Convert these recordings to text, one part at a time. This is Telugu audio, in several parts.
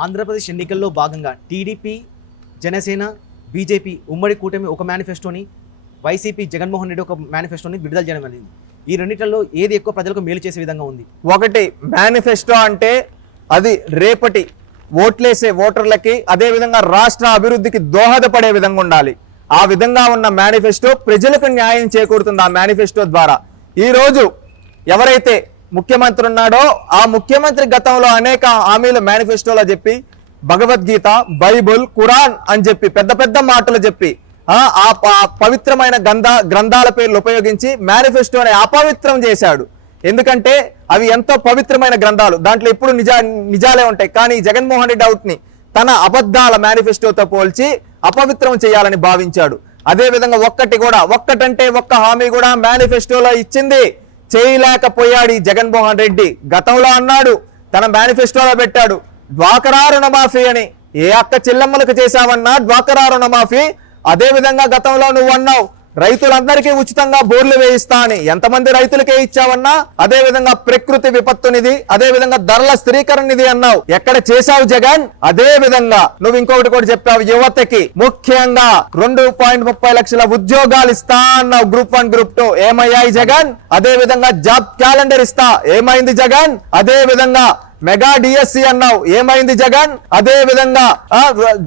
ఆంధ్రప్రదేశ్ ఎన్నికల్లో భాగంగా టీడీపీ, జనసేన, బీజేపీ ఉమ్మడి కూటమి ఒక మేనిఫెస్టోని, వైసీపీ జగన్మోహన్ రెడ్డి ఒక మేనిఫెస్టోని విడుదల చేయడం అనేది ఈ రెండిట్లో ఏది ఎక్కువ ప్రజలకు మేలు చేసే విధంగా ఉంది? ఒకటి మేనిఫెస్టో అంటే అది రేపటి ఓట్లేసే ఓటర్లకి అదేవిధంగా రాష్ట్ర అభివృద్ధికి దోహదపడే విధంగా ఉండాలి. ఆ విధంగా ఉన్న మేనిఫెస్టో ప్రజలకు న్యాయం చేకూరుతుంది. ఆ మేనిఫెస్టో ద్వారా ఈరోజు ఎవరైతే ముఖ్యమంత్రి ఉన్నాడో ఆ ముఖ్యమంత్రి గతంలో అనేక హామీలు మేనిఫెస్టోలో చెప్పి భగవద్గీత, బైబుల్, ఖురాన్ అని చెప్పి పెద్ద పెద్ద మాటలు చెప్పి ఆ పవిత్రమైన గ్రంథాల పేర్లు ఉపయోగించి మేనిఫెస్టోని అపవిత్రం చేశాడు. ఎందుకంటే అవి ఎంతో పవిత్రమైన గ్రంథాలు, దాంట్లో ఎప్పుడు నిజాలే ఉంటాయి. కానీ జగన్మోహన్ రెడ్డి అవుట్ని తన అబద్ధాల మేనిఫెస్టోతో పోల్చి అపవిత్రం చేయాలని భావించాడు. అదేవిధంగా ఒక్కటంటే ఒక్క హామీ కూడా మేనిఫెస్టోలో ఇచ్చింది చేయలేకపోయాడు ఈ జగన్మోహన్ రెడ్డి. గతంలో అన్నాడు, తన మేనిఫెస్టోలో పెట్టాడు డ్వాకరా రుణమాఫీ అని. ఏ అక్క చెల్లెమ్మలకు చేశావన్నా డ్వాకరా రుణమాఫీ. అదేవిధంగా గతంలో నువ్వు అన్నావు రైతులందరికీ ఉచితంగా బోర్లు వేయిస్తా అని. ఎంతమంది రైతులకే ఇచ్చావన్నా? అదే విధంగా ప్రకృతి విపత్తు నిధి, అదే విధంగా ధరల స్థిరీకరణ నిధి అన్నావు. ఎక్కడ చేశావు జగన్? అదే విధంగా నువ్వు ఇంకొకటి కూడా చెప్పావు, యువతకి ముఖ్యంగా 2.30 లక్షల ఉద్యోగాలు ఇస్తా అన్నావు. గ్రూప్ 1, గ్రూప్ 2 ఏమయ్యాయి జగన్? అదే విధంగా జాబ్ క్యాలెండర్ ఇస్తా, ఏమైంది జగన్? అదే విధంగా మెగా డిఎస్సి అన్నావు, ఏమైంది జగన్? అదే విధంగా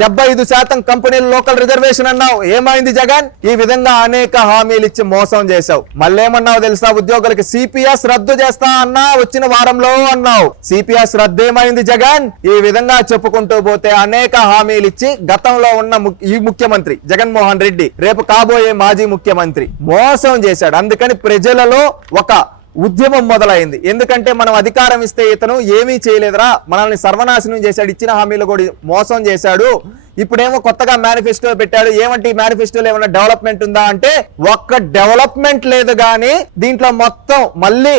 75% కంపెనీలు లోకల్ రిజర్వేషన్ అన్నావు, ఏమైంది జగన్? ఈ విధంగా అనేక హామీలు ఇచ్చి మోసం చేశావు. మళ్ళేమన్నావు తెలుసా? ఉద్యోగులకి సిపిఎస్ రద్దు చేస్తా అన్నా, వచ్చిన వారంలో అన్నావు. సిపిఎస్ రద్దు ఏమైంది జగన్? ఈ విధంగా చెప్పుకుంటూ పోతే అనేక హామీలు ఇచ్చి గతంలో ఉన్న ఈ ముఖ్యమంత్రి జగన్మోహన్ రెడ్డి, రేపు కాబోయే మాజీ ముఖ్యమంత్రి మోసం చేశాడు. అందుకని ప్రజలలో ఒక ఉద్యమం మొదలైంది. ఎందుకంటే మనం అధికారం ఇస్తే ఇతను ఏమీ చేయలేదురా, మనల్ని సర్వనాశనం చేశాడు, ఇచ్చిన హామీలు కూడా మోసం చేశాడు. ఇప్పుడేమో కొత్తగా మేనిఫెస్టో పెట్టాడు. ఏమంటే ఈ మేనిఫెస్టోలో ఏమన్నా డెవలప్మెంట్ ఉందా అంటే ఒక్క డెవలప్మెంట్ లేదు. కానీ దీంట్లో మొత్తం మళ్ళీ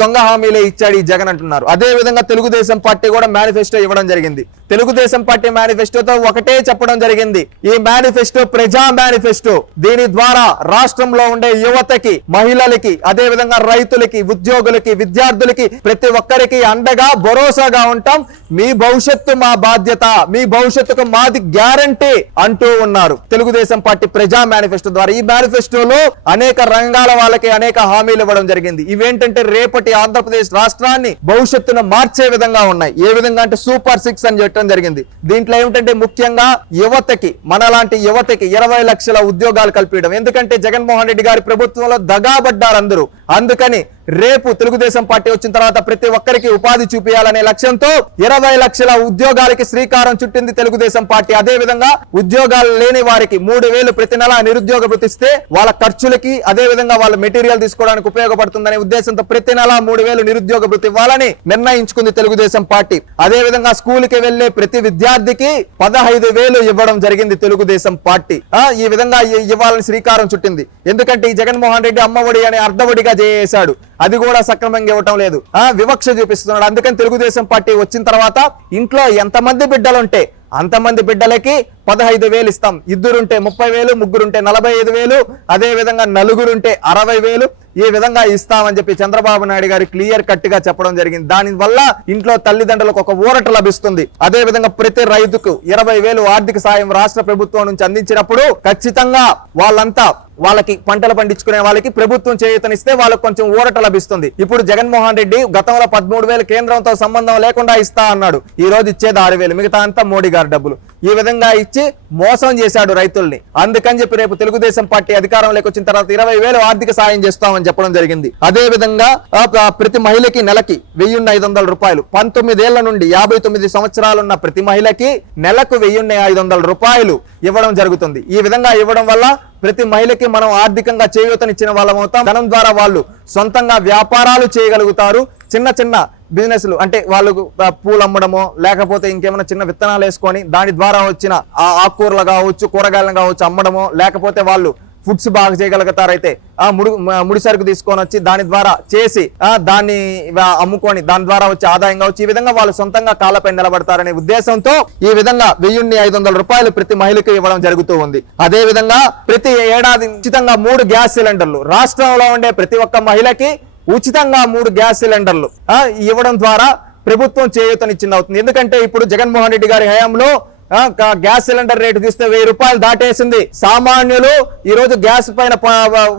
దొంగ హామీలే ఇచ్చాడు ఈ జగన్ అంటున్నారు. అదే విధంగా తెలుగుదేశం పార్టీ కూడా మేనిఫెస్టో ఇవ్వడం జరిగింది. తెలుగుదేశం పార్టీ మేనిఫెస్టోతో ఒకటే చెప్పడం జరిగింది, ఈ మేనిఫెస్టో ప్రజా మేనిఫెస్టో. దీని ద్వారా రాష్ట్రంలో ఉండే యువతకి, మహిళలకి, అదే విధంగా రైతులకి, ఉద్యోగులకి, విద్యార్థులకి ప్రతి ఒక్కరికి అండగా భరోసాగా ఉంటాం. మీ భవిష్యత్తు మా బాధ్యత, మీ భవిష్యత్తుకు మాది గ్యారంటీ అంటూ ఉన్నారు తెలుగుదేశం పార్టీ ప్రజా మేనిఫెస్టో ద్వారా. ఈ మేనిఫెస్టోలో అనేక రంగాల వాళ్ళకి అనేక హామీలు ఇవ్వడం జరిగింది. ఇవేంటంటే రేపటి ఆంధ్రప్రదేశ్ రాష్ట్రాన్ని భవిష్యత్తును మార్చే విధంగా ఉన్నాయి. ఏ విధంగా అంటే సూపర్ 6 అని చెప్పడం జరిగింది. దీంట్లో ఏమిటంటే ముఖ్యంగా యువతకి, మనలాంటి యువతకి 20 లక్షల ఉద్యోగాలు కల్పించడం. ఎందుకంటే జగన్మోహన్ రెడ్డి గారి ప్రభుత్వంలో దగాబడ్డారు అందరూ. అందుకని రేపు తెలుగుదేశం పార్టీ వచ్చిన తర్వాత ప్రతి ఒక్కరికి ఉపాధి చూపించాలనే లక్ష్యంతో 20 లక్షల ఉద్యోగాలకి శ్రీకారం చుట్టింది తెలుగుదేశం పార్టీ. అదే విధంగా ఉద్యోగాలు లేని వారికి 3,000 ప్రతి నెల నిరుద్యోగ భృతి ఇస్తే వాళ్ళ ఖర్చులకి, అదే విధంగా వాళ్ళ మెటీరియల్ తీసుకోవడానికి ఉపయోగపడుతుందనే ఉద్దేశంతో ప్రతి నెల 3,000 నిరుద్యోగ భృతి ఇవ్వాలని నిర్ణయించుకుంది తెలుగుదేశం పార్టీ. అదే విధంగా స్కూల్ కి వెళ్లే ప్రతి విద్యార్థికి 15,000 ఇవ్వడం జరిగింది తెలుగుదేశం పార్టీ. ఈ విధంగా ఇవ్వాలని శ్రీకారం చుట్టింది. ఎందుకంటే ఈ జగన్మోహన్ రెడ్డి అమ్మఒడి అనే అర్ధవడిగా చేశాడు, అది కూడా సక్రమంగా ఇవ్వటం లేదు, వివక్ష చూపిస్తున్నాడు. అందుకని తెలుగుదేశం పార్టీ వచ్చిన తర్వాత ఇంట్లో ఎంతమంది బిడ్డలుంటే అంతమంది బిడ్డలకి 15,000 ఇస్తాం. ఇద్దరుంటే 30,000, ముగ్గురుంటే 45,000, అదే విధంగా నలుగురుంటే 60,000 ఈ విధంగా ఇస్తామని చెప్పి చంద్రబాబు నాయుడు గారు క్లియర్ కట్ గా చెప్పడం జరిగింది. దాని వల్ల ఇంట్లో తల్లిదండ్రులకు ఒక ఊరట లభిస్తుంది. అదే విధంగా ప్రతి రైతుకు 20,000 ఆర్థిక సాయం రాష్ట్ర ప్రభుత్వం నుంచి అందించినప్పుడు ఖచ్చితంగా వాళ్ళకి పంటలు పండించుకునే వాళ్ళకి ప్రభుత్వం చేయూతనిస్తే వాళ్ళకి కొంచెం ఊరట లభిస్తుంది. ఇప్పుడు జగన్మోహన్ రెడ్డి గతంలో 13,000 కేంద్రంతో సంబంధం లేకుండా ఇస్తా అన్నాడు. ఈ రోజు ఇచ్చేది 6,000, మిగతా అంతా మోడీ గారి డబ్బులు. ఈ విధంగా ఇచ్చి మోసం చేశాడు రైతుల్ని. అందుకని చెప్పి రేపు తెలుగుదేశం పార్టీ అధికారంలోకి వచ్చిన తర్వాత 20,000 ఆర్థిక సాయం చేస్తామని చెప్పడం జరిగింది. అదే విధంగా ప్రతి మహిళకి నెలకి 1,500 రూపాయలు, 19 ఏళ్ల నుండి 59 సంవత్సరాలున్న ప్రతి మహిళకి నెలకు 1,500 రూపాయలు ఇవ్వడం జరుగుతుంది. ఈ విధంగా ఇవ్వడం వల్ల ప్రతి మహిళకి మనం ఆర్థికంగా చేయూతనిచ్చిన వాళ్ళం అవుతాం. ధనం ద్వారా వాళ్ళు సొంతంగా వ్యాపారాలు చేయగలుగుతారు. చిన్న చిన్న బిజినెస్లు అంటే వాళ్ళు పూలు అమ్మడమో లేకపోతే ఇంకేమైనా చిన్న విత్తనాలు వేసుకొని దాని ద్వారా వచ్చిన ఆకుకూరలు కావచ్చు, కూరగాయలను కావచ్చు అమ్మడమో, లేకపోతే వాళ్ళు ఫుడ్స్ బాగా చేయగలుగుతారైతే ముడి సరుకు తీసుకొని వచ్చి దాని ద్వారా చేసి దాన్ని అమ్ముకొని దాని ద్వారా వచ్చే ఆదాయం కావచ్చు. ఈ విధంగా వాళ్ళు సొంతంగా కాళ్ళపై నిలబడతారనే ఉద్దేశంతో ఈ విధంగా 1,500 రూపాయలు ప్రతి మహిళకు ఇవ్వడం జరుగుతూ ఉంది. అదే విధంగా ప్రతి ఏడాది ఉచితంగా 3 గ్యాస్ సిలిండర్లు రాష్ట్రంలో ఉండే ప్రతి ఒక్క మహిళకి ఉచితంగా 3 గ్యాస్ సిలిండర్లు ఇవ్వడం ద్వారా ప్రభుత్వం చేయూతనిచ్చింది అవుతుంది. ఎందుకంటే ఇప్పుడు జగన్మోహన్ రెడ్డి గారి హయాంలో గ్యాస్ సిలిండర్ రేటు చూస్తే 1000 రూపాయలు దాటేసింది. సామాన్యులు ఈ రోజు గ్యాస్ పైన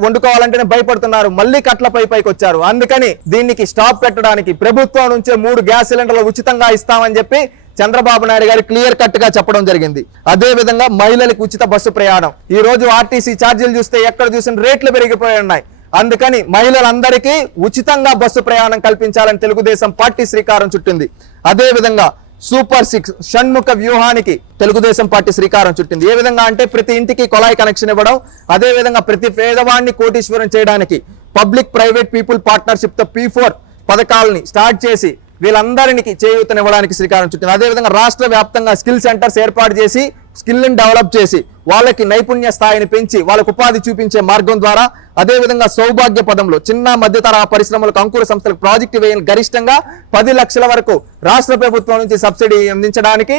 వండుకోవాలంటేనే భయపడుతున్నారు. మళ్ళీ కట్లపై పైకి వచ్చారు. అందుకని దీనికి స్టాప్ పెట్టడానికి ప్రభుత్వం నుంచే 3 గ్యాస్ సిలిండర్లు ఉచితంగా ఇస్తామని చెప్పి చంద్రబాబు నాయుడు గారు క్లియర్ కట్ గా చెప్పడం జరిగింది. అదే విధంగా మహిళలకు ఉచిత బస్సు ప్రయాణం. ఈ రోజు ఆర్టీసీ ఛార్జీలు చూస్తే ఎక్కడ చూసిన రేట్లు పెరిగిపోయి ఉన్నాయి. అందుకని మహిళలందరికీ ఉచితంగా బస్సు ప్రయాణం కల్పించాలని తెలుగుదేశం పార్టీ శ్రీకారం చుట్టింది. అదే విధంగా సూపర్ 6 షణ్ముఖ వ్యూహానికి తెలుగుదేశం పార్టీ శ్రీకారం చుట్టింది. ఏ విధంగా అంటే ప్రతి ఇంటికి కొలాయి కనెక్షన్ ఇవ్వడం, అదే విధంగా ప్రతి పేదవాడిని కోటీశ్వరం చేయడానికి పబ్లిక్ ప్రైవేట్ పీపుల్ పార్ట్నర్షిప్ తో P4 పథకాలని స్టార్ట్ చేసి వీళ్ళందరికీ చేయూతనివ్వడానికి శ్రీకారం చుట్టింది. అదేవిధంగా రాష్ట్ర వ్యాప్తంగా స్కిల్ సెంటర్స్ ఏర్పాటు చేసి స్కిల్ని డెవలప్ చేసి వాళ్ళకి నైపుణ్య స్థాయిని పెంచి వాళ్ళకు ఉపాధి చూపించే మార్గం ద్వారా, అదేవిధంగా సౌభాగ్య పదంలో చిన్న మధ్యతరహా పరిశ్రమలకు అంకుర సంస్థలకు ప్రాజెక్టు వ్యయం గరిష్టంగా 10 లక్షల వరకు రాష్ట్ర ప్రభుత్వం నుంచి సబ్సిడీ అందించడానికి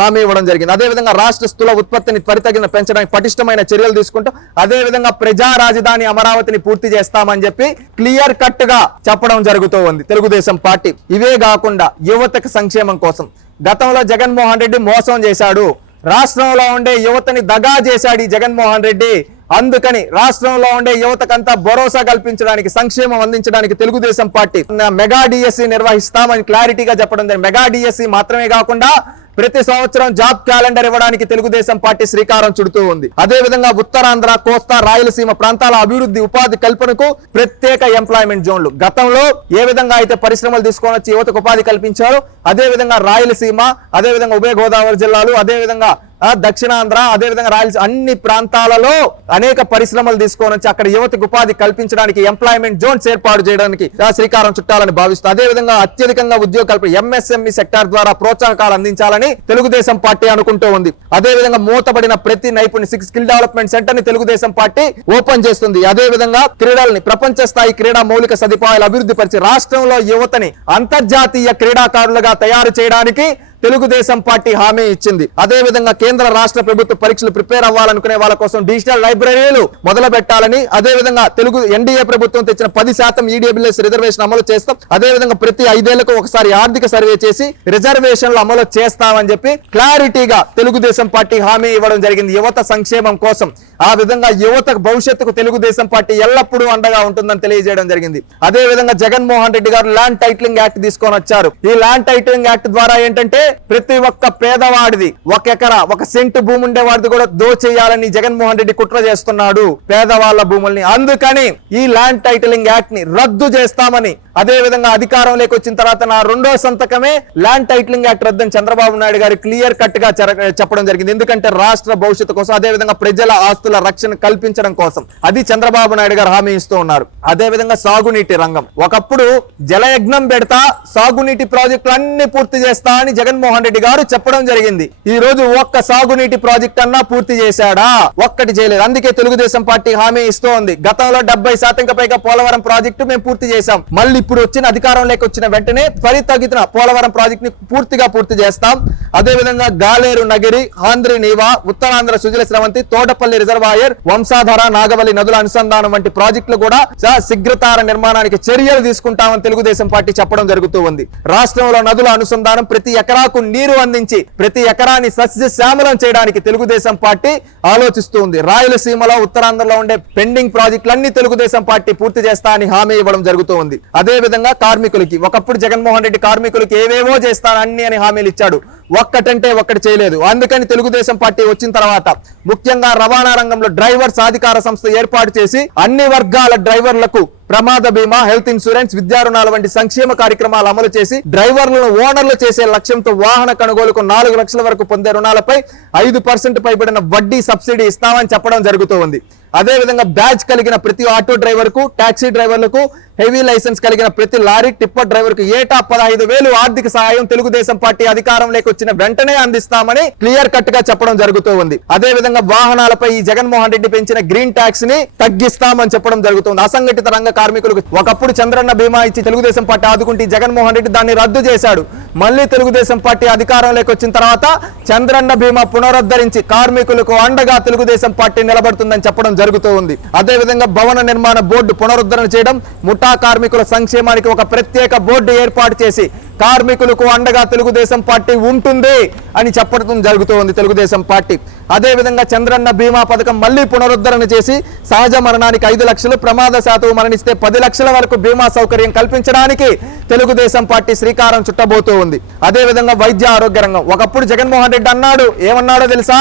హామీ ఇవ్వడం జరిగింది. అదేవిధంగా రాష్ట్ర స్థూల ఉత్పత్తిని త్వరితగిన పెంచడానికి పటిష్టమైన చర్యలు తీసుకుంటూ అదేవిధంగా ప్రజా రాజధాని అమరావతిని పూర్తి చేస్తామని చెప్పి క్లియర్ కట్ గా చెప్పడం జరుగుతూ ఉంది తెలుగుదేశం పార్టీ. ఇవే కాకుండా యువతకు సంక్షేమం కోసం గతంలో జగన్మోహన్ రెడ్డి మోసం చేశాడు. రాష్ట్రంలో ఉండే యువతని దగా చేశాడు ఈ జగన్మోహన్ రెడ్డి. అందుకని రాష్ట్రంలో ఉండే యువతకంతా భరోసా కల్పించడానికి, సంక్షేమం అందించడానికి తెలుగుదేశం పార్టీ మెగా డిఎస్సి నిర్వహిస్తామని క్లారిటీగా చెప్పడం జరిగింది. మెగా డిఎస్సి మాత్రమే కాకుండా ప్రతి సంవత్సరం జాబ్ క్యాలెండర్ ఇవ్వడానికి తెలుగుదేశం పార్టీ శ్రీకారం చుడుతూ ఉంది. అదే విధంగా ఉత్తరాంధ్ర, కోస్తా, రాయలసీమ ప్రాంతాల అభివృద్ధి, ఉపాధి కల్పనకు ప్రత్యేక ఎంప్లాయ్మెంట్ జోన్లు. గతంలో ఏ విధంగా అయితే పరిశ్రమలు తీసుకొని వచ్చి యువతకు ఉపాధి కల్పించారో అదే విధంగా రాయలసీమ, అదే విధంగా ఉభయ గోదావరి జిల్లాలు, అదే విధంగా దక్షిణాంధ్ర, అదేవిధంగా రాయలసీమ అన్ని ప్రాంతాలలో అనేక పరిశ్రమలు తీసుకొని వచ్చి అక్కడ యువతకు ఉపాధి కల్పించడానికి ఎంప్లాయ్మెంట్ జోన్స్ ఏర్పాటు చేయడానికి శ్రీకారం చుట్టాలని భావిస్తుంది. అదేవిధంగా అత్యధికంగా ఉద్యోగ కల్పన ఎంఎస్ఎంఈ సెక్టార్ ద్వారా ప్రోత్సాహకాలు అందించాలని తెలుగుదేశం పార్టీ అనుకుంటూ ఉంది. అదేవిధంగా మూతబడిన ప్రతి నైపుణ్య స్కిల్ డెవలప్మెంట్ సెంటర్ ని తెలుగుదేశం పార్టీ ఓపెన్ చేస్తుంది. అదేవిధంగా క్రీడల్ని ప్రపంచ స్థాయి క్రీడా మౌలిక సదుపాయాలు అభివృద్ధి పరిచి రాష్ట్రంలో యువతని అంతర్జాతీయ క్రీడాకారులుగా తయారు చేయడానికి తెలుగుదేశం పార్టీ హామీ ఇచ్చింది. అదే విధంగా కేంద్ర రాష్ట్ర ప్రభుత్వ పరీక్షలు ప్రిపేర్ అవ్వాలనుకునే వాళ్ళ కోసం డిజిటల్ లైబ్రరీలు మొదలు పెట్టాలని, అదే విధంగా ఎన్డీఏ ప్రభుత్వం తెచ్చిన 10% ఈడబ్ల్యూఎస్ రిజర్వేషన్ అమలు చేస్తాం. అదే విధంగా ప్రతి 5 ఏళ్లకు ఒకసారి ఆర్థిక సర్వే చేసి రిజర్వేషన్లు అమలు చేస్తామని చెప్పి క్లారిటీగా తెలుగుదేశం పార్టీ హామీ ఇవ్వడం జరిగింది యువత సంక్షేమం కోసం. ఆ విధంగా యువత భవిష్యత్తుకు తెలుగుదేశం పార్టీ ఎల్లప్పుడూ అండగా ఉంటుందని తెలియజేయడం జరిగింది. అదే విధంగా జగన్మోహన్ రెడ్డి గారు ల్యాండ్ టైటిలింగ్ యాక్ట్ తీసుకొని వచ్చారు. ఈ ల్యాండ్ టైటిలింగ్ యాక్ట్ ద్వారా ఏంటంటే ప్రతి ఒక్క పేదవాడిది 1 ఎకరా 1 సెంటు భూమి ఉండేవాడిది కూడా దోచేయాలని జగన్మోహన్ రెడ్డి కుట్ర చేస్తున్నాడు పేదవాళ్ల భూముల్ని. అందుకని ఈ ల్యాండ్ టైటిలింగ్ యాక్ట్ ని రద్దు చేస్తామని, అదే విధంగా అధికారంలోకి వచ్చిన తర్వాత నా 2వ సంతకమే ల్యాండ్ టైటిలింగ్ యాక్ట్ రద్దని చంద్రబాబు నాయుడు గారు క్లియర్ కట్ గా చెప్పడం జరిగింది. ఎందుకంటే రాష్ట్ర భవిష్యత్తు కోసం, అదే విధంగా ప్రజల ఆస్తుల రక్షణ కల్పించడం కోసం అది చంద్రబాబు నాయుడు గారు హామీ ఇస్తూ ఉన్నారు. అదే విధంగా సాగునీటి రంగం, ఒకప్పుడు జలయజ్ఞం పెడతా సాగునీటి ప్రాజెక్టులు అన్ని పూర్తి చేస్తా అని జగన్మోహన్ రెడ్డి గారు చెప్పడం జరిగింది. ఈ రోజు ఒక్క సాగునీటి ప్రాజెక్ట్ అన్నా పూర్తి చేశాడా? ఒక్కటి చేయలేదు. అందుకే తెలుగుదేశం పార్టీ హామీ ఇస్తూ ఉంది. గతంలో 70% పైగా పోలవరం ప్రాజెక్టు మేము పూర్తి చేశాం. మళ్ళీ ఇప్పుడు వచ్చిన అధికారంలోకి వచ్చిన వెంటనే త్వరితగతిన పోలవరం ప్రాజెక్ట్ ని పూర్తి చేస్తాం. అదే విధంగా గాలేరు నగిరి, ఆంధ్రి నీవా, ఉత్తరాంధ్ర సుజల స్రవంతి, తోటపల్లి రిజర్వాయర్, వంశాధార, నాగవల్లి నదుల అనుసంధానం వంటి ప్రాజెక్టులు కూడా శీఘ్రతార నిర్మాణానికి చర్యలు తీసుకుంటామని తెలుగుదేశం పార్టీ చెప్పడం జరుగుతూ ఉంది. రాష్ట్రంలో నదుల అనుసంధానం, ప్రతి ఎకరాకు నీరు అందించి ప్రతి ఎకరాన్ని సస్యశ్యామలం చేయడానికి తెలుగుదేశం పార్టీ ఆలోచిస్తూ ఉంది. రాయలసీమలో, ఉత్తరాంధ్రలో ఉండే పెండింగ్ ప్రాజెక్టులన్నీ తెలుగుదేశం పార్టీ పూర్తి చేస్తా అని హామీ ఇవ్వడం జరుగుతూ ఉంది. అదే విధంగా కార్మికులకి, ఒకప్పుడు జగన్మోహన్ రెడ్డి కార్మికులకి ఏవేవో చేస్తాను అన్ని అని హామీలు ఇచ్చాడు. ఒక్కటంటే ఒక్కటి చేయలేదు. అందుకని తెలుగుదేశం పార్టీ వచ్చిన తర్వాత ముఖ్యంగా రవాణా రంగంలో డ్రైవర్స్ అధికార సంస్థ ఏర్పాటు చేసి అన్ని వర్గాల డ్రైవర్లకు ప్రమాద బీమా, హెల్త్ ఇన్సూరెన్స్, విద్యా రుణాల వంటి సంక్షేమ కార్యక్రమాలు అమలు చేసి డ్రైవర్లను ఓనర్లు చేసే లక్ష్యంతో వాహన కొనుగోలుకు 4 లక్షల వరకు పొందే రుణాలపై 5% పైబడిన వడ్డీ సబ్సిడీ ఇస్తామని చెప్పడం జరుగుతూ ఉంది. అదే విధంగా బ్యాచ్ కలిగిన ప్రతి ఆటో డ్రైవర్ కు, టాక్సీ డ్రైవర్లకు, హెవీ లైసెన్స్ కలిగిన ప్రతి లారీ టిప్పర్ డ్రైవర్ కు ఏటా 15,000 ఆర్థిక సహాయం తెలుగుదేశం పార్టీ అధికారంలోకి వచ్చిన వెంటనే అందిస్తామని క్లియర్ కట్ గా చెప్పడం జరుగుతూ ఉంది. అదే విధంగా వాహనాలపై ఈ జగన్మోహన్ రెడ్డి పెంచిన గ్రీన్ ట్యాక్స్ ని తగ్గిస్తామని చెప్పడం జరుగుతుంది. అసంఘటిత రంగ కార్మికులకు ఒకప్పుడు చంద్రన్న బీమా ఇచ్చి తెలుగుదేశం పార్టీ ఆదుకుంటే జగన్మోహన్ రెడ్డి దాన్ని రద్దు చేశాడు. మళ్ళీ తెలుగుదేశం పార్టీ అధికారంలోకి వచ్చిన తర్వాత చంద్రన్న బీమా పునరుద్ధరించి కార్మికులకు అండగా తెలుగుదేశం పార్టీ నిలబడుతుందని చెప్పడం జరుగుతూ ఉంది. అదేవిధంగా భవన నిర్మాణ బోర్డు పునరుద్ధరణ చేయడం, ముఠా కార్మికుల సంక్షేమానికి ఒక ప్రత్యేక బోర్డు ఏర్పాటు చేసి కార్మికులకు అండగా తెలుగుదేశం పార్టీ ఉంటుంది అని చెప్పడం జరుగుతూ ఉంది తెలుగుదేశం పార్టీ. అదేవిధంగా చంద్రన్న బీమా పథకం మళ్ళీ పునరుద్ధరణ చేసి సహజ మరణానికి 5 లక్షలు, ప్రమాద శాతం మరణిస్తే 10 లక్షల వరకు బీమా సౌకర్యం కల్పించడానికి తెలుగుదేశం పార్టీ శ్రీకారం చుట్టబోతూ ఉంది. అదేవిధంగా వైద్య ఆరోగ్య రంగం, ఒకప్పుడు జగన్మోహన్ రెడ్డి అన్నాడు, ఏమన్నాడో తెలుసా,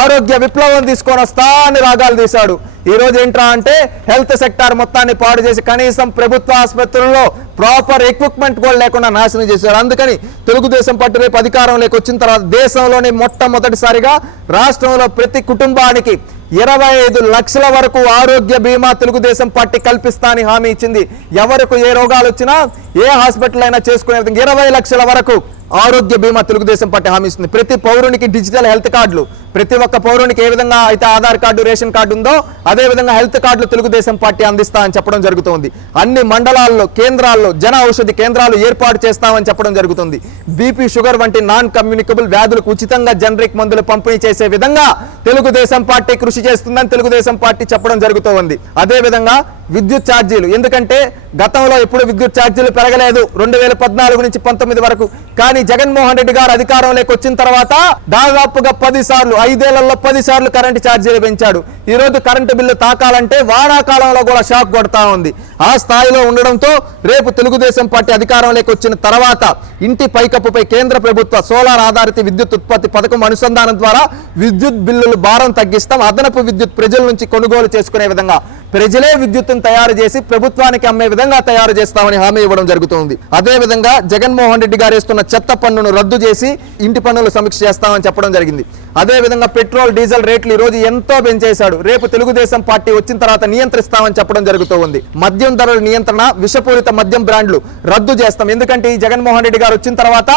ఆరోగ్య విప్లవం తీసుకొని వస్తా అని రాగాలు తీశాడు. ఈ రోజు ఏంట్రా అంటే హెల్త్ సెక్టార్ మొత్తాన్ని పాడు చేసి కనీసం ప్రభుత్వ ఆసుపత్రుల్లో ప్రాపర్ ఎక్విప్మెంట్ కూడా లేకుండా నాశనం చేశారు. అందుకని తెలుగుదేశం పార్టీ రేపు అధికారంలోకి వచ్చిన తర్వాత దేశంలోనే మొట్టమొదటిసారిగా రాష్ట్రంలో ప్రతి కుటుంబానికి 25 లక్షల వరకు ఆరోగ్య బీమా తెలుగుదేశం పార్టీ కల్పిస్తా అని హామీ ఇచ్చింది. ఎవరికి ఏ రోగాలు వచ్చినా ఏ హాస్పిటల్ అయినా చేసుకునే విధంగా 20 లక్షల వరకు ఆరోగ్య బీమా తెలుగుదేశం పార్టీ హామీ ఇస్తుంది. ప్రతి పౌరునికి డిజిటల్ హెల్త్ కార్డులు, ప్రతి ఒక్క పౌరునికి ఏ విధంగా అయితే ఆధార్ కార్డు, రేషన్ కార్డు ఉందో అదే విధంగా హెల్త్ కార్డులు తెలుగుదేశం పార్టీ అందిస్తా అని చెప్పడం జరుగుతుంది. అన్ని మండలాల్లో, కేంద్రాల్లో జన ఔషధి కేంద్రాలు ఏర్పాటు చేస్తామని చెప్పడం జరుగుతుంది. బీపీ, షుగర్ వంటి నాన్ కమ్యూనికబుల్ వ్యాధులకు ఉచితంగా జనరిక్ మందులు పంపిణీ చేసే విధంగా తెలుగుదేశం పార్టీ కృషి చేస్తుందని తెలుగుదేశం పార్టీ చెప్పడం జరుగుతూ ఉంది. అదే విధంగా విద్యుత్ ఛార్జీలు, ఎందుకంటే గతంలో ఎప్పుడు విద్యుత్ ఛార్జీలు పెరగలేదు 2014 నుంచి 19 వరకు. కానీ జగన్మోహన్ రెడ్డి గారు అధికారంలోకి వచ్చిన తర్వాత దాదాపుగా 10 సార్లు, 5 ఏళ్లలో 10 సార్లు కరెంటు ఛార్జీలు పెంచాడు. ఈ రోజు కరెంటు బిల్లు తాకాలంటే వానాకాలంలో కూడా షాక్ కొడతా ఉంది. ఆ స్థాయిలో ఉండడంతో రేపు తెలుగుదేశం పార్టీ అధికారంలోకి వచ్చిన తర్వాత ఇంటి పైకప్పుపై కేంద్ర ప్రభుత్వ సోలార్ ఆధారిత విద్యుత్ ఉత్పత్తి పథకం అనుసంధానం ద్వారా విద్యుత్ బిల్లులు భారం తగ్గిస్తాం, అదనపు విద్యుత్ ప్రజల నుంచి కొనుగోలు చేసుకునే విధంగా ప్రజలే విద్యుత్తును తయారు చేసి ప్రభుత్వానికి అమ్మే విధంగా తయారు చేస్తామని హామీ ఇవ్వడం జరుగుతుంది. అదే విధంగా జగన్మోహన్ రెడ్డి గారు వేస్తున్న చెత్త పన్నును రద్దు చేసి ఇంటి పన్నులు సమీక్ష చేస్తామని చెప్పడం జరిగింది. అదే విధంగా పెట్రోల్, డీజిల్ రేట్లు ఈ రోజు ఎంతో పెంచేశాడు. రేపు తెలుగుదేశం పార్టీ వచ్చిన తర్వాత నియంత్రిస్తామని చెప్పడం జరుగుతూ ఉంది. మద్యం ధరల నియంత్రణ, విషపూరిత మద్యం బ్రాండ్లు రద్దు చేస్తాం. ఎందుకంటే ఈ జగన్మోహన్ రెడ్డి గారు వచ్చిన తర్వాత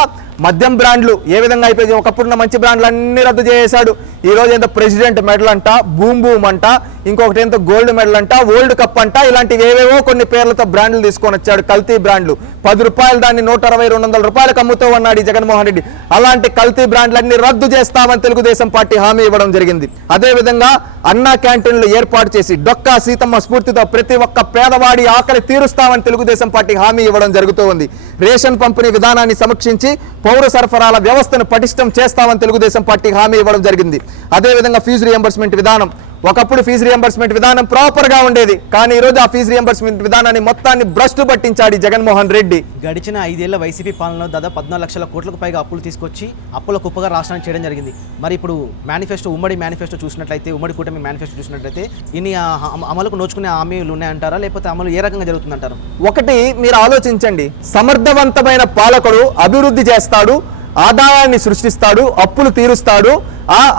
మద్యం బ్రాండ్లు ఏ విధంగా అయిపోయి, ఒకప్పుడున్న మంచి బ్రాండ్లు అన్ని రద్దు చేశాడు. ఈ రోజు ఏంటో ప్రెసిడెంట్ మెడల్ అంట, బూమ్ బూమ్ అంట, ఇంకొకటి ఏంటో గోల్డ్ మెడల్ అంట, వరల్డ్ కప్ అంట, ఇలాంటివి ఏవేవో కొన్ని పేర్లతో బ్రాండ్లు తీసుకొని వచ్చాడు. కల్తీ బ్రాండ్లు 10 రూపాయలు దాన్ని 160-200 రూపాయలకు అమ్ముతూ ఉన్నాడు ఈ జగన్మోహన్ రెడ్డి. అలాంటి కల్తీ బ్రాండ్లన్నీ రద్దు చేస్తామని తెలుగుదేశం పార్టీ హామీ ఇవ్వడం జరిగింది. అదే విధంగా అన్నా క్యాంటీన్లు ఏర్పాటు చేసి డొక్కా సీతమ్మ స్ఫూర్తితో ప్రతి ఒక్క పేదవాడి ఆకలి తీరుస్తామని తెలుగుదేశం పార్టీ హామీ ఇవ్వడం జరుగుతూ ఉంది. రేషన్ పంపిణీ విధానాన్ని సమీక్షించి పౌర సరఫరాల వ్యవస్థను పటిష్టం చేస్తామని తెలుగుదేశం పార్టీ హామీ ఇవ్వడం జరిగింది. అదేవిధంగా ఫీజు రియంబర్స్మెంట్ విధానం, ఒకప్పుడు ఫీజు రియంబర్స్మెంట్ విధానం ప్రాపర్ గా ఉండేది, కానీ ఈ రోజు ఆ ఫీజు రియంబర్స్మెంట్ విధానాన్ని మొత్తాన్ని భ్రష్టు పట్టించాడు జగన్మోహన్ రెడ్డి. గడిచిన 5 ఏళ్ల వైసీపీ పాలనలో దాదాపు 14 లక్షల కోట్లకు పైగా అప్పులు తీసుకొచ్చి అప్పుల కుప్పగా రాష్ట్రానికి చేయడం జరిగింది. మరి ఇప్పుడు మేనిఫెస్టో, ఉమ్మడి మేనిఫెస్టో చూసినట్లయితే, ఉమ్మడి కూటమి మేనిఫెస్టో చూసినట్లయితే ఇన్ని అమలుకు నోచుకునే హామీలు ఉన్నాయంటారా, లేకపోతే అమలు ఏ రకంగా జరుగుతుందంటారు? ఒకటి మీరు ఆలోచించండి, సమర్థవంతమైన పాలకుడు అభివృద్ధి చేస్తాడు, ఆదాయాన్ని సృష్టిస్తాడు, అప్పులు తీరుస్తాడు,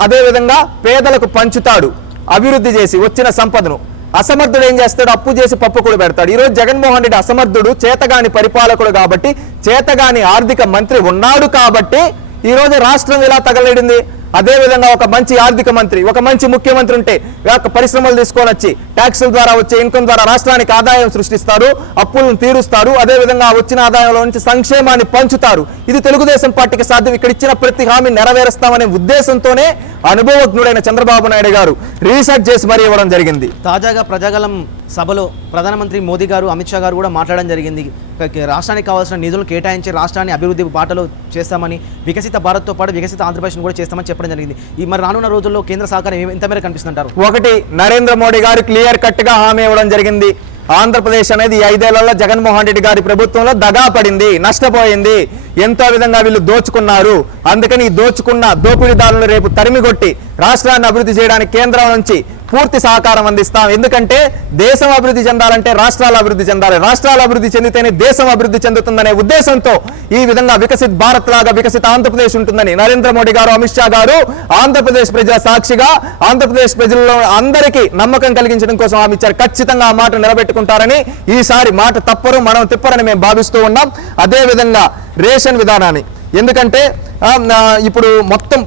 అదే విధంగా పేదలకు పంచుతాడు అభివృద్ధి చేసి వచ్చిన సంపదను. అసమర్థుడు ఏం చేస్తాడు, అప్పు చేసి పప్పు కూడా పెడతాడు. ఈరోజు జగన్మోహన్ రెడ్డి అసమర్థుడు, చేతగాని పరిపాలకుడు కాబట్టి, చేతగాని ఆర్థిక మంత్రి ఉన్నాడు కాబట్టి ఈరోజు రాష్ట్రం ఇలా తగలడింది. అదే విధంగా ఒక మంచి ఆర్థిక మంత్రి, ఒక మంచి ముఖ్యమంత్రి ఉంటే పరిశ్రమలు తీసుకొని వచ్చి ట్యాక్సుల ద్వారా వచ్చే ఇన్కమ్ ద్వారా రాష్ట్రానికి ఆదాయం సృష్టిస్తారు, అప్పులను తీరుస్తారు, అదే విధంగా వచ్చిన ఆదాయంలో నుంచి సంక్షేమాన్ని పంచుతారు. ఇది తెలుగుదేశం పార్టీకి సాధ్యం. ఇక్కడ ఇచ్చిన ప్రతి హామీ నెరవేరుస్తామనే ఉద్దేశంతోనే అనుభవజ్ఞుడైన చంద్రబాబు నాయుడు గారు రీసెర్చ్ చేసి మరీ ఇవ్వడం జరిగింది. తాజాగా ప్రజాగలం సభలో ప్రధానమంత్రి మోదీ గారు, అమిత్ షా గారు కూడా మాట్లాడడం జరిగింది. రాష్ట్రానికి కావాల్సిన నిధులను కేటాయించి రాష్ట్రాన్ని అభివృద్ధి బాటలో చేస్తామని, వికసిత భారత్తో పాటు వికసిత ఆంధ్రప్రదేశ్ను కూడా చేస్తామని చెప్పడం జరిగింది. ఈ మరి రానున్న రోజుల్లో కేంద్ర సహకారం ఎంత మేరకు కనిపిస్తుంటారు? ఒకటి, నరేంద్ర మోడీ గారు క్లియర్ కట్ గా హామీ ఇవ్వడం జరిగింది. ఆంధ్రప్రదేశ్ అనేది 5 ఏళ్లలో జగన్మోహన్ రెడ్డి గారి ప్రభుత్వంలో దగా పడింది, నష్టపోయింది, ఎంతో విధంగా వీళ్ళు దోచుకున్నారు. అందుకని ఈ దోచుకున్న దోపిడీదారులను రేపు తరిమిగొట్టి రాష్ట్రాన్ని అభివృద్ధి చేయడానికి కేంద్రం నుంచి పూర్తి సహకారం అందిస్తాం. ఎందుకంటే దేశం అభివృద్ధి చెందాలంటే రాష్ట్రాలు అభివృద్ధి చెందాలి, రాష్ట్రాలు అభివృద్ధి చెందితేనే దేశం అభివృద్ధి చెందుతుందనే ఉద్దేశంతో ఈ విధంగా వికసిత్ భారత్ లాగా వికసిత ఆంధ్రప్రదేశ్ ఉంటుందని నరేంద్ర మోడీ గారు, అమిత్ షా గారు ఆంధ్రప్రదేశ్ ప్రజల సాక్షిగా ఆంధ్రప్రదేశ్ ప్రజల్లో అందరికీ నమ్మకం కలిగించడం కోసం హామీ ఇచ్చారు. ఖచ్చితంగా ఆ మాట నిలబెట్టుకుంటారని, ఈసారి మాట తప్పరు మనం తిప్పరని మేము భావిస్తూ ఉన్నాం. అదే విధంగా రేషన్ విధానాన్ని, ఎందుకంటే ఇప్పుడు మొత్తం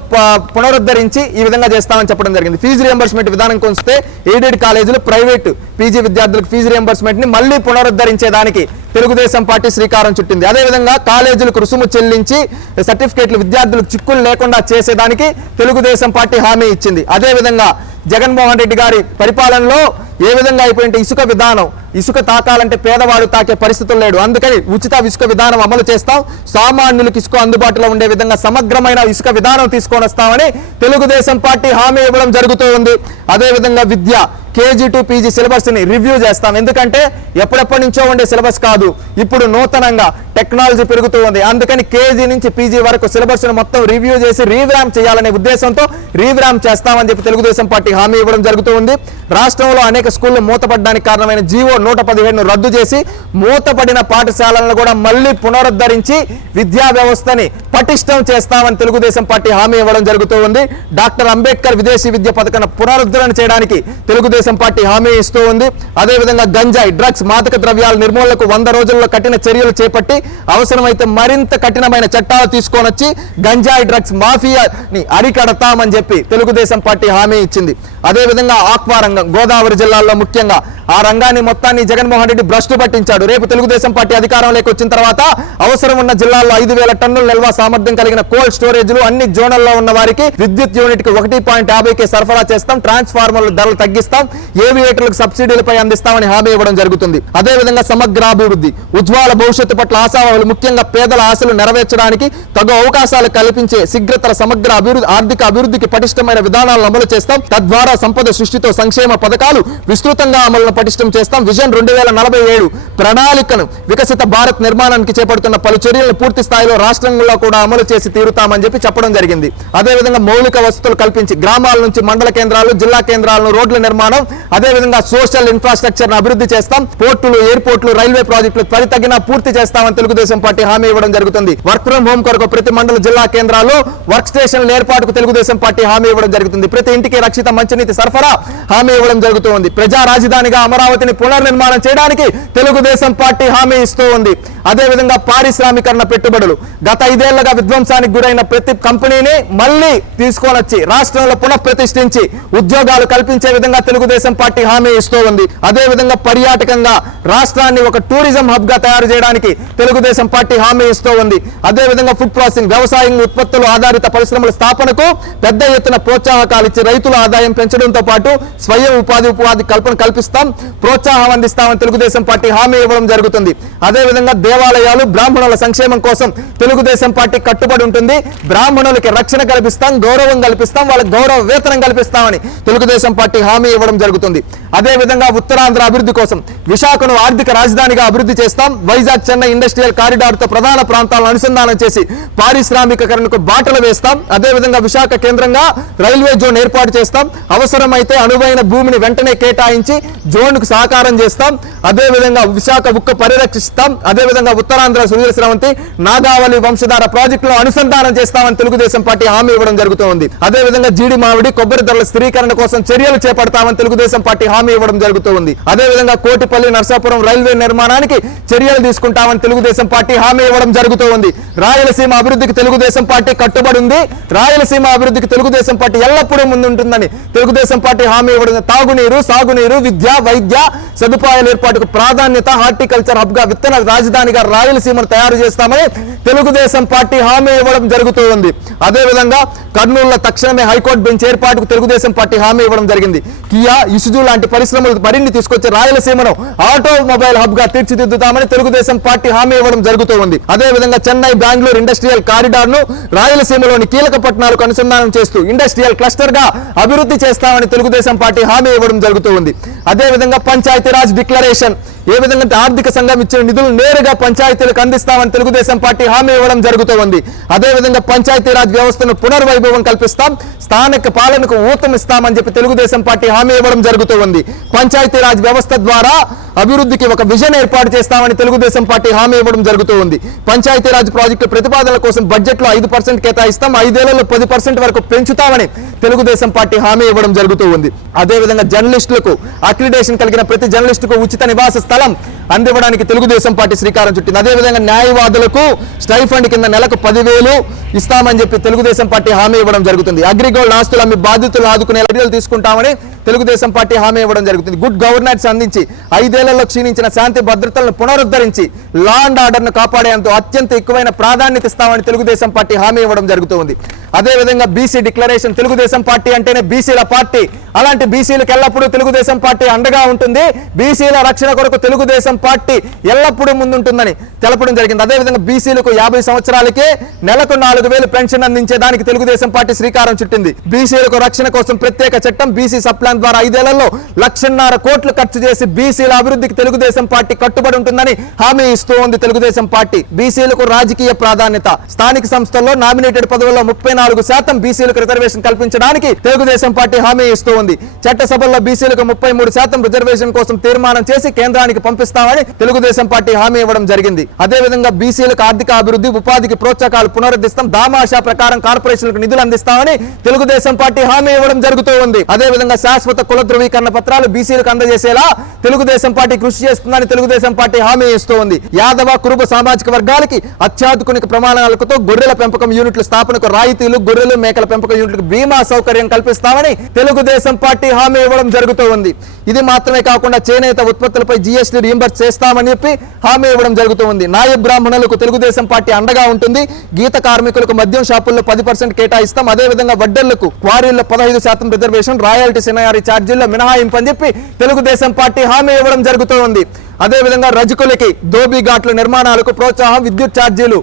పునరుద్ధరించి ఈ విధంగా చేస్తామని చెప్పడం జరిగింది. ఫీజు రియంబర్స్మెంట్ విధానం కొస్తే ఎయిడెడ్ కాలేజీలు, ప్రైవేట్ పీజీ విద్యార్థులకు ఫీజు రియంబర్స్మెంట్ ని మళ్ళీ పునరుద్ధరించేదానికి తెలుగుదేశం పార్టీ శ్రీకారం చుట్టింది. అదేవిధంగా కాలేజీలకు రుసుము చెల్లించి సర్టిఫికేట్లు విద్యార్థులకు చిక్కులు లేకుండా చేసేదానికి తెలుగుదేశం పార్టీ హామీ ఇచ్చింది. అదేవిధంగా జగన్మోహన్ రెడ్డి గారి పరిపాలనలో ఏ విధంగా అయిపోయింటే ఇసుక విధానం, ఇసుక తాకాలంటే పేదవాడు తాకే పరిస్థితులు లేడు, అందుకని ఉచిత ఇసుక విధానం అమలు చేస్తాం, సామాన్యులకు ఇసుక అందుబాటులో ఉండే విధంగా సమగ్రమైన ఇసుక విధానం తీసుకొని వస్తామని తెలుగుదేశం పార్టీ హామీ ఇవ్వడం జరుగుతూ ఉంది. అదేవిధంగా విద్య కేజీ టు పీజీ సిలబస్ ని రివ్యూ చేస్తాం. ఎందుకంటే ఎప్పుడెప్పటి నుంచో ఉండే సిలబస్ కాదు, ఇప్పుడు నూతనంగా టెక్నాలజీ పెరుగుతూ ఉంది. అందుకని కేజీ నుంచి పీజీ వరకు సిలబస్ ని మొత్తం రివ్యూ చేసి రీవ్రామ్ చేయాలనే ఉద్దేశంతో రీవ్రామ్ చేస్తామని చెప్పి తెలుగుదేశం పార్టీ హామీ ఇవ్వడం జరుగుతూ ఉంది. రాష్ట్రంలో అనేక స్కూళ్లు మూతపడడానికి కారణమైన జీవో 117ను రద్దు చేసి మూతపడిన పాఠశాలలను కూడా మళ్ళీ పునరుద్ధరించి విద్యా వ్యవస్థని పటిష్టం చేస్తామని తెలుగుదేశం పార్టీ హామీ ఇవ్వడం జరుగుతూ ఉంది. డాక్టర్ అంబేద్కర్ విదేశీ విద్య పథకాన్ని పునరుద్ధరణ చేయడానికి తెలుగుదేశం పార్టీ హామీ ఇస్తూ ఉంది. అదేవిధంగా గంజాయి, డ్రగ్స్, మాదక ద్రవ్యాల నిర్మూలనకు 100 రోజుల్లో కఠిన చర్యలు చేపట్టి అవసరమైతే మరింత కఠినమైన చట్టాలు తీసుకొని వచ్చి గంజాయి, డ్రగ్స్ మాఫియాని అరికడతామని చెప్పి తెలుగుదేశం పార్టీ హామీ ఇచ్చింది. అదేవిధంగా ఆక్వా రంగం, గోదావరి జిల్లాల్లో ముఖ్యంగా ఆ రంగాన్ని మొత్తాన్ని జగన్మోహన్ రెడ్డి భ్రష్టు పట్టించాడు. రేపు తెలుగుదేశం పార్టీ అధికారంలోకి వచ్చిన తర్వాత అవసరం ఉన్న జిల్లాల్లో 5,000 టన్నుల నిల్వ సామర్థ్యం కలిగిన కోల్డ్ స్టోరేజ్లు అన్ని జోనల్లో ఉన్న వారికి విద్యుత్ యూనిట్ కి 1.50కి సరఫరా చేస్తాం, ట్రాన్స్ఫార్మర్ల ధరలు తగ్గిస్తాం, ఏవియేటర్లకు సబ్సిడీలపై అందిస్తామని హామీ ఇవ్వడం జరుగుతుంది. అదేవిధంగా సమగ్రాభివృద్ధి, ఉజ్వల భవిష్యత్తు పట్ల ఆశావాహులు ముఖ్యంగా పేదల ఆశలు నెరవేర్చడానికి తగు అవకాశాలు కల్పించే శీఘ్రతర సమగ్ర ఆర్థిక అభివృద్ధికి పటిష్టమైన విధానాలను అమలు చేస్తాం. తద్వారా సంపద సృష్టితో సంక్షేమ పథకాలు విస్తృతంగా అమలును పటిష్టం చేస్తాం. విజన్ 2047 ప్రణాళికను వికసిత భారత్ నిర్మాణానికి చేపడుతున్న పలు చర్యలను పూర్తి స్థాయిలో రాష్ట్రంలో కూడా అమలు చేసి తీరుతామని చెప్పి చెప్పడం జరిగింది. అదేవిధంగా మౌలిక వసతులు కల్పించి గ్రామాల నుంచి మండల కేంద్రాలు, జిల్లా కేంద్రాలను రోడ్ల నిర్మాణం, అదేవిధంగా సోషల్ ఇన్ఫ్రాస్ట్రక్చర్ అభివృద్ధి చేస్తాం. పోర్టులు, ఎయిర్పోర్టులు, రైల్వే ప్రాజెక్టులు త్వరితగిన పూర్తి చేస్తామని తెలుగుదేశం పార్టీ హామీ ఇవ్వడం జరుగుతుంది. వర్క్ ఫ్రం హోం కొరకు ప్రతి మండల, జిల్లా కేంద్రాల్లో వర్క్ స్టేషన్ల ఏర్పాటుకు తెలుగుదేశం పార్టీ హామీ ఇవ్వడం జరుగుతుంది. ప్రతి ఇంటికి రక్షిత మంచినీటి సరఫరా హామీ ఇవ్వడం జరుగుతుంది. ప్రజా రాజధానిగా అమరావతిని పునర్నిర్మాణం చేయడానికి తెలుగుదేశం పార్టీ హామీ ఇస్తూ ఉంది. అదేవిధంగా పారిశ్రామికరణ పెట్టుబడులు, గత 5 ఏళ్లుగా విధ్వంసానికి గురైన ప్రతి కంపెనీని మళ్ళీ తీసుకొని వచ్చి రాష్ట్రంలో పునఃప్రతిష్ఠించి ఉద్యోగాలు కల్పించే విధంగా తెలుగుదేశం పార్టీ హామీ ఇస్తూ ఉంది. అదేవిధంగా పర్యాటకంగా రాష్ట్రాన్ని ఒక టూరిజం హబ్ గా తయారు చేయడానికి తెలుగుదేశం పార్టీ హామీ ఇస్తూ ఉంది. అదేవిధంగా ఫుడ్ ప్రాసెసింగ్, వ్యవసాయం ఉత్పత్తులు ఆధారిత పరిశ్రమల స్థాపనకు పెద్ద ఎత్తున ప్రోత్సాహకాలు ఇచ్చి రైతుల ఆదాయం పెంచడంతో పాటు స్వయం ఉపాధి కల్పిస్తాం, ప్రోత్సాహం అందిస్తామని తెలుగుదేశం పార్టీ హామీ ఇవ్వడం జరుగుతుంది. అదేవిధంగా దేవాలయాలు, బ్రాహ్మణుల సంక్షేమం కోసం తెలుగుదేశం పార్టీ కట్టుబడి ఉంటుంది. బ్రాహ్మణులకి రక్షణ కల్పిస్తాం, గౌరవం కల్పిస్తాం, వాళ్ళకి గౌరవ వేతనం కల్పిస్తామని తెలుగుదేశం పార్టీ హామీ ఇవ్వడం జరుగుతుంది. అదేవిధంగా ఉత్తరాంధ్ర అభివృద్ధి కోసం విశాఖను ఆర్థిక రాజధానిగా అభివృద్ధి చేస్తాం. వైజాగ్, చెన్నై ఇండస్ట్రియల్ కారిడార్ తో ప్రధాన ప్రాంతాలను అనుసంధానం చేసి పారిశ్రామికీకరణకు బాటలు వేస్తాం. అదేవిధంగా విశాఖ కేంద్రంగా రైల్వే జోన్ ఏర్పాటు చేస్తాం. అవసరమైతే అనువైన భూమిని వెంటనే కేటాయించి జోన్ కు సహకారం చేస్తాం. అదేవిధంగా విశాఖ ఉక్కు పరిరక్షిస్తాం. అదేవిధంగా ఉత్తరాంధ్ర సుజల స్రవంతి, నాగావళి వంశధార ప్రాజెక్టులను అనుసంధానం చేస్తామని తెలుగుదేశం పార్టీ హామీ ఇవ్వడం జరుగుతోంది. అదేవిధంగా జీడి మామిడి, కొబ్బరి ధరల స్థిరీకరణ కోసం చర్యలు చేపడతామని తెలుగుదేశం పార్టీ హామీ ఇవ్వడం జరుగుతోంది. అదేవిధంగా కోటిపల్లి, నర్సాపురం రైల్వే నిర్మాణానికి చర్యలు తీసుకుంటామని తెలుగుదేశం పార్టీ హామీ ఇవ్వడం జరుగుతోంది. రాయలసీమ అభివృద్ధికి తెలుగుదేశం పార్టీ కట్టుబడి ఉంది. రాయలసీమ అభివృద్ధికి తెలుగుదేశం పార్టీ ఎల్లప్పుడూ ముందుంటుందని తెలుగుదేశం పార్టీ హామీ ఇవ్వడం. తాగునీరు, సాగునీరు, విద్య, వైద్య సదుపాయాల ఏర్పాటుకు ప్రాధాన్యత, హార్టికల్చర్ హబ్ గా, విత్తన రాజధానిగా రాయలసీమను తయారు చేస్తామని తెలుగుదేశం పార్టీ హామీ ఇవ్వడం జరుగుతూ ఉంది. అదేవిధంగా కర్నూలులో తక్షణమే హైకోర్టు బెంచ్ ఏర్పాటుకు తెలుగుదేశం పార్టీ హామీ ఇవ్వడం జరిగింది. కియా, ఇసుజు లాంటి పరిశ్రమలు మరిన్ని తీసుకొచ్చి రాయలసీమను ఆటోమొబైల్ హబ్ గా తీర్చిదిద్దుతామని తెలుగుదేశం పార్టీ హామీ ఇవ్వడం జరుగుతూ ఉంది. అదేవిధంగా చెన్నై, బెంగళూరు ఇండస్ట్రియల్ కారిడార్ ను రాయలసీమలోని కీలక పట్టణాలకు అనుసంధానం చేస్తూ ఇండస్ట్రియల్ క్లస్టర్ గా అభివృద్ధి చేస్తామని తెలుగుదేశం పార్టీ హామీ ఇవ్వడం జరుగుతూ ఉంది. అదేవిధంగా పంచాయతీరాజ్ డిక్లరేషన్, ఏ విధంగా ఆర్థిక సంఘం ఇచ్చిన నిధులు నేరుగా పంచాయతీలకు అందిస్తామని తెలుగుదేశం పార్టీ హామీ ఇవ్వడం జరుగుతూ ఉంది. అదేవిధంగా పంచాయతీరాజ్ వ్యవస్థను పునర్వైభవం కల్పిస్తాం, స్థానిక పాలనకు ఊతమిస్తామని చెప్పి తెలుగుదేశం పార్టీ హామీ ఇవ్వడం జరుగుతూ ఉంది. పంచాయతీరాజ్ వ్యవస్థ ద్వారా అభివృద్ధికి ఒక విజన్ ఏర్పాటు చేస్తామని తెలుగుదేశం పార్టీ హామీ ఇవ్వడం జరుగుతూ ఉంది. పంచాయతీరాజ్ ప్రాజెక్టు ప్రతిపాదనల కోసం బడ్జెట్ లో 5% కేటాయిస్తాం, 5 ఏళ్లలో 10% వరకు పెంచుతామని తెలుగుదేశం పార్టీ హామీ ఇవ్వడం జరుగుతూ ఉంది. అదేవిధంగా జర్నలిస్టులకు అక్రిడేషన్ కలిగిన ప్రతి జర్నలిస్టుకు ఉచిత నివాస స్థలం అందివ్వడానికి తెలుగుదేశం పార్టీ శ్రీకారం చుట్టింది. అదేవిధంగా న్యాయవాదులకు స్టైఫండ్ కింద నెలకు 10,000 ఇస్తామని చెప్పి తెలుగుదేశం పార్టీ హామీ ఇవ్వడం జరుగుతుంది. అగ్రిగోల్డ్ ఆస్తులు అమ్మి బాధితులు ఆదుకునే చర్యలు తీసుకుంటామని తెలుగుదేశం పార్టీ హామీ ఇవ్వడం జరుగుతుంది. గుడ్ గవర్నెన్స్ అందించి 5 ఏళ్లలో క్షీణించిన శాంతి భద్రతలను పునరుద్ధరించి లా అండ్ ఆర్డర్ను కాపాడేంత అత్యంత ఎక్కువైన ప్రాధాన్యత ఇస్తామని తెలుగుదేశం పార్టీ హామీ ఇవ్వడం జరుగుతుంది. అదేవిధంగా బీసీ డిక్లరేషన్, తెలుగుదేశం పార్టీ అంటేనే బీసీల పార్టీ, అలాంటి బీసీలకు ఎల్లప్పుడూ తెలుగుదేశం పార్టీ అండగా ఉంటుంది. బీసీల రక్షణ కొరకు తెలుగుదేశం పార్టీ ఎల్లప్పుడూ ముందుంటుందని తెలపడం జరిగింది. అదేవిధంగా బీసీలకు 50 సంవత్సరాలకే నెలకు 4,000 పెన్షన్ అందించేదానికి తెలుగుదేశం పార్టీ శ్రీకారం చుట్టింది. బీసీలకు రక్షణ కోసం ప్రత్యేక చట్టం, బీసీ సబ్ ప్లాన్ ద్వారా 5 ఏళ్లలో 1,50,000 కోట్లు ఖర్చు చేసి బీసీల అభివృద్ధికి తెలుగుదేశం పార్టీ కట్టుబడి ఉంటుందని హామీ ఇస్తూ ఉంది తెలుగుదేశం పార్టీ. బీసీలకు రాజకీయ ప్రాధాన్యత, స్థానిక సంస్థల్లో నామినేటెడ్ పదవుల్లో 34% బీసీలకు రిజర్వేషన్ కల్పించడానికి తెలుగుదేశం పార్టీ హామీ ఇస్తూ ఉంది. చట్టసభల్లో బీసీలకు 33% రిజర్వేషన్ కోసం తీర్మానం చేసి కేంద్రానికి పంపిస్తామని తెలుగుదేశం పార్టీ హామీ ఇవ్వడం జరిగింది. అదేవిధంగా బీసీలకు ఆర్థిక అభివృద్ధి, ఉపాధికి ప్రోత్సాహకాలు పునరుద్ధరిస్తాం, దామాషా ప్రకారం కార్పొరేషన్లకు నిధులు అందిస్తామని తెలుగుదేశం పార్టీ హామీ ఇవ్వడం జరుగుతూ ఉంది. అదేవిధంగా శాశ్వత కుల ధృవీకరణ పత్రాలు బీసీలకు అందజేసేలా తెలుగుదేశం పార్టీ కృషి చేస్తుందని తెలుగుదేశం పార్టీ హామీ ఇస్తూ ఉంది. యాదవ కురుబ సామాజిక వర్గాలకి అత్యాధునిక ప్రమాణాలతో గొర్రెల పెంపకం యూనిట్ల స్థాపనకు రాయితీలు, గొర్రెలు మేకల పెంపకం యూనిట్లకు బీమా సౌకర్యం కల్పిస్తామని తెలుగుదేశం పార్టీ హామీ ఇవ్వడం జరుగుతూ ఉంది. ఇది మాత్రమే కాకుండా చేనేత ఉత్పత్తులపై జీఎస్టీ రీయింబర్స్ చేస్తామని చెప్పి హామీ ఇవ్వడం జరుగుతూ ఉంది. నాయ బ్రాహ్మణులకు తెలుగుదేశం పార్టీ అండగా ఉంటుంది. గీత కార్మికులకు మద్యం షాపుల్లో 10% కేటాయిస్తాం. అదేవిధంగా వడ్డర్లకు క్వారీల్లో 15% రిజర్వేషన్, రాయల్టీ సినారీ ఛార్జీల్లో మినహాయింపు అని చెప్పి తెలుగుదేశం పార్టీ హామీ ఇవ్వడం జరుగుతూ ఉంది. అదేవిధంగా రజకులకి దోబీ ఘాట్ల నిర్మాణాలకు ప్రోత్సాహం, విద్యుత్ ఛార్జీలు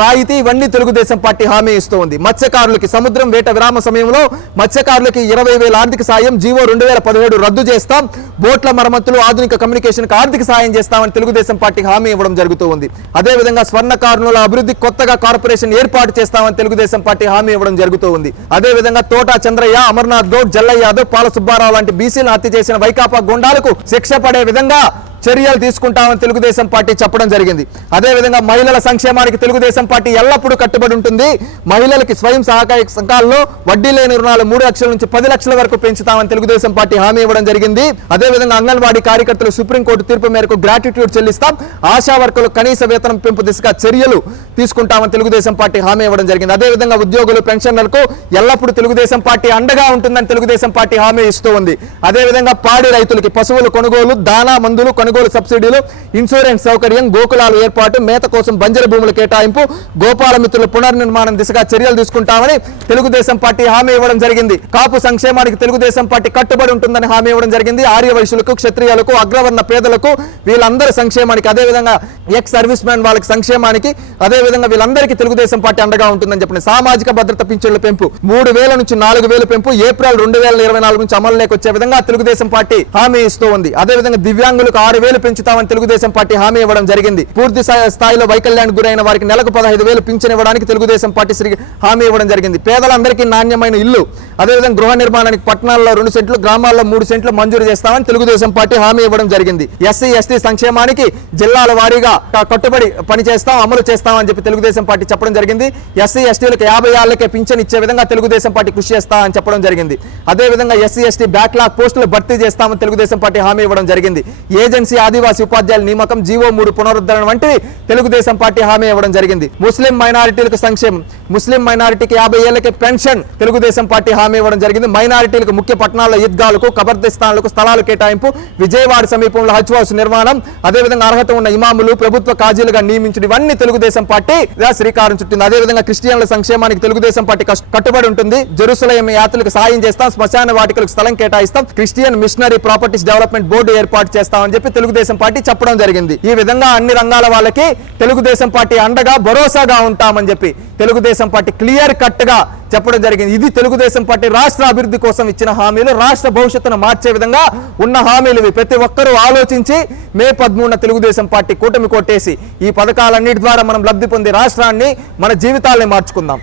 రాయితీ, ఇవన్నీ తెలుగుదేశం పార్టీ హామీ ఇస్తూ ఉంది. మత్స్యకారులకి సముద్రం వేట విరామ సమయంలో మత్స్యకారులకి 20,000 ఆర్థిక సాయం, జీవో 2017 రద్దు చేస్తాం, బోట్ల మరమ్మతులు, ఆధునిక కమ్యూనికేషన్ ఆర్థిక సాయం చేస్తామని తెలుగుదేశం పార్టీ హామీ ఇవ్వడం జరుగుతూ ఉంది. అదేవిధంగా స్వర్ణకారుల అభివృద్ధి కొత్తగా కార్పొరేషన్ ఏర్పాటు చేస్తామని తెలుగుదేశం పార్టీ హామీ ఇవ్వడం జరుగుతూ ఉంది. అదేవిధంగా తోటా చంద్రయ్య, అమర్నాథ్ గౌడ్, జల్లయ్య యాదవ్, పాల సుబ్బారావు లాంటి బీసీలను హత్య చేసిన వైకాపా గుండాలకు శిక్ష పడే విధంగా చర్యలు తీసుకుంటామని తెలుగుదేశం పార్టీ చెప్పడం జరిగింది. అదేవిధంగా మహిళల సంక్షేమానికి తెలుగుదేశం పార్టీ ఎల్లప్పుడూ కట్టుబడి ఉంటుంది. మహిళలకి స్వయం సహకార సంఘాల్లో వడ్డీ లేని రుణాలు 3 లక్షల నుంచి 10 లక్షల వరకు పెంచుతామని తెలుగుదేశం పార్టీ హామీ ఇవ్వడం జరిగింది. అదేవిధంగా అంగన్వాడీ కార్యకర్తలు సుప్రీంకోర్టు తీర్పు మేరకు గ్రాట్యుట్యూడ్ చెల్లిస్తాం, ఆశా వర్కర్లు కనీస వేతనం పెంపు దిశగా చర్యలు తీసుకుంటామని తెలుగుదేశం పార్టీ హామీ ఇవ్వడం జరిగింది. అదేవిధంగా ఉద్యోగులు, పెన్షనర్లకు ఎల్లప్పుడూ తెలుగుదేశం పార్టీ అండగా ఉంటుందని తెలుగుదేశం పార్టీ హామీ ఇస్తూ ఉంది. అదేవిధంగా పాడి రైతులకి పశువుల కొనుగోలు, దానా మందులు కొనుగోలు సబ్సిడీలు, ఇన్సూరెన్స్ సౌకర్యం, గోకులాలు ఏర్పాటు, మేత కోసం బంజరు భూముల కేటాయింపు, గోపాల మిత్రుల పునర్నిర్మాణం దిశగా చర్యలు తీసుకుంటామని తెలుగుదేశం పార్టీ హామీ ఇవ్వడం జరిగింది. కాపు సంక్షేమానికి తెలుగుదేశం పార్టీ కట్టుబడి ఉంటుందని హామీ ఇవ్వడం జరిగింది. ఆర్య వైశ్యులకు, క్షత్రియులకు, అగ్రవర్ణ పేదలకు వీళ్ళందరి సంక్షేమానికి, అదేవిధంగా ఎక్స్ సర్వీస్ మ్యాన్ వాళ్ళకి సంక్షేమానికి, అదేవిధంగా వీళ్ళందరికీ తెలుగుదేశం పార్టీ అండగా ఉంటుందని చెప్పిన సామాజిక భద్రత పింఛన్ల పెంపు 3,000 నుంచి 4,000 పెంపు ఏప్రిల్ 2024 నుంచి అమలులోకి వచ్చే విధంగా తెలుగుదేశం పార్టీ హామీ ఇస్తూ ఉంది. అదేవిధంగా దివ్యాంగులకు 6,000 పెంచుతామని తెలుగుదేశం పార్టీ హామీ ఇవ్వడం జరిగింది. పూర్తి స్థాయిలో వైకల్యానికి గురైన వారికి నెలకు 15,000 పింఛన్ ఇవ్వడానికి తెలుగుదేశం పార్టీ హామీ ఇవ్వడం జరిగింది. పేదలందరికీ నాణ్యమైన ఇల్లు, అదేవిధంగా గృహ నిర్మాణానికి పట్టణాల్లో 2 సెంట్లు, గ్రామాల్లో 3 సెంట్లు మంజూరు చేస్తామని తెలుగుదేశం పార్టీ హామీ ఇవ్వడం జరిగింది. ఎస్సీ ఎస్టీ సంక్షేమానికి జిల్లాల వారీగా కట్టుబడి పనిచేస్తాం, అమలు చేస్తామని చెప్పి తెలుగుదేశం పార్టీ చెప్పడం జరిగింది. ఎస్సీ ఎస్టీలకు 50 ఏళ్లకే పింఛన్ ఇచ్చే విధంగా తెలుగుదేశం పార్టీ కృషి చేస్తామని చెప్పడం జరిగింది. అదేవిధంగా ఎస్సీ ఎస్టీ బ్యాక్లాగ్ పోస్టులు భర్తీ చేస్తామని తెలుగుదేశం పార్టీ హామీ ఇవ్వడం జరిగింది. ఏజెన్సీ ఆదివాసీ ఉపాధ్యాయుల నియామకం, జీవో 3 పునరుద్ధరణ వంటివి తెలుగుదేశం పార్టీ హామీ ఇవ్వడం జరిగింది. ముస్లిం మైనారిటీలకు సంక్షేమం, ముస్లిం మైనారిటీకి 50 ఏళ్లకే పెన్షన్ తెలుగుదేశం పార్టీ హామీ ఇవ్వడం జరిగింది. మైనారిటీలకు ముఖ్య పట్టణాల్లో ఈద్గాలకు, కబర్దిస్తాన్లకు స్థలాలు కేటాయింపు, విజయవాడ సమీపంలో హజ్ హౌస్ నిర్మాణం, అదేవిధంగా అర్హత ఉన్న ఇమాములు ప్రభుత్వ కాజీలుగా నియమించడం, ఇవన్నీ తెలుగుదేశం పార్టీ శ్రీకారం చుట్టింది. అదేవిధంగా క్రిస్టియన్ల సంక్షేమానికి తెలుగుదేశం పార్టీ కట్టుబడి ఉంటుంది. జెరూసలేం యాత్రలకు సాయం చేస్తాం, శ్మశాన వాటికలకు స్థలం కేటాయిస్తాం, Christian missionary properties development board ఏర్పాటు చేస్తామని చెప్పి తెలుగుదేశం పార్టీ చెప్పడం జరిగింది. ఈ విధంగా అన్ని రంగాల వాళ్ళకి తెలుగుదేశం పార్టీ అండగా భరోసాగా ఉంటామని చెప్పి తెలుగుదేశం పార్టీ క్లియర్ కట్ గా చెప్పడం జరిగింది. ఇది తెలుగుదేశం పార్టీ రాష్ట్ర అభివృద్ధి కోసం ఇచ్చిన హామీలు, రాష్ట్ర భవిష్యత్తును మార్చే విధంగా ఉన్న హామీలు ఇవి. ప్రతి ఒక్కరూ ఆలోచించి మే 13న తెలుగుదేశం పార్టీ కూటమి కొట్టేసి ఈ పథకాలన్నిటి ద్వారా మనం లబ్ధి పొంది రాష్ట్రాన్ని, మన జీవితాల్ని మార్చుకుందాం.